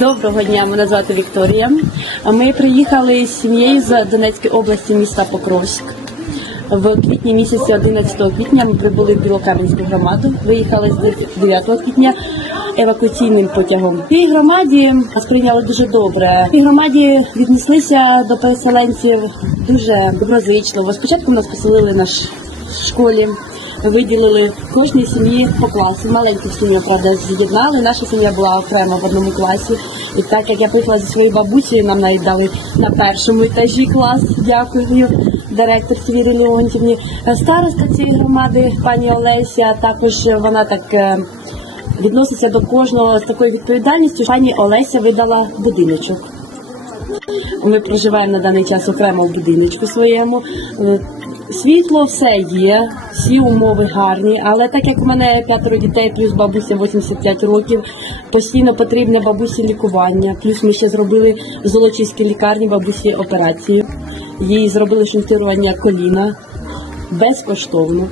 Доброго дня, мене звати Вікторія. Ми приїхали з сім'єю з Донецької області, міста Покровськ. В квітні місяці 11 квітня ми прибули в Білокам'янську громаду. Виїхали з 9 квітня евакуаційним потягом. В цій громаді прийняли дуже добре. В цій громаді віднеслися до переселенців дуже доброзичливо. Спочатку нас поселили на школі. Виділили кожній сім'ї по класу. Маленьку сім'ю, правда, з'єднали. Наша сім'я була окремо в одному класі. І так як я приїхала зі своєю бабусею, нам навіть дали на першому етажі клас. Дякую директорці Вірі Леонтівні. Е, Староста цієї громади, пані Олеся, також вона так. е, Відноситься до кожного з такою відповідальністю. Пані Олеся видала будиночок. Ми проживаємо на даний час окремо в будиночку своєму. Світло все є, всі умови гарні, але так як в мене п'ятеро дітей, плюс бабуся 85 років, постійно потрібне бабусі лікування. Плюс ми ще зробили в Золочівській лікарні бабусі операцію. Їй зробили шунтирування коліна безкоштовно.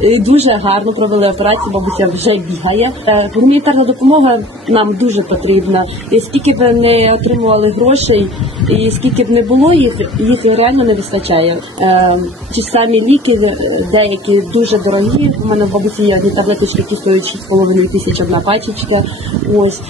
І Дуже гарно провели операцію, бабуся вже бігає. Е, Гуманітарна допомога нам дуже потрібна. І скільки б не отримували грошей, і скільки б не було їх, їх реально не вистачає. Е, Ті самі ліки, е, деякі дуже дорогі. У мене в бабусі є одні таблеточки, які стоять 6,5 тисяч одна пачечка. Ось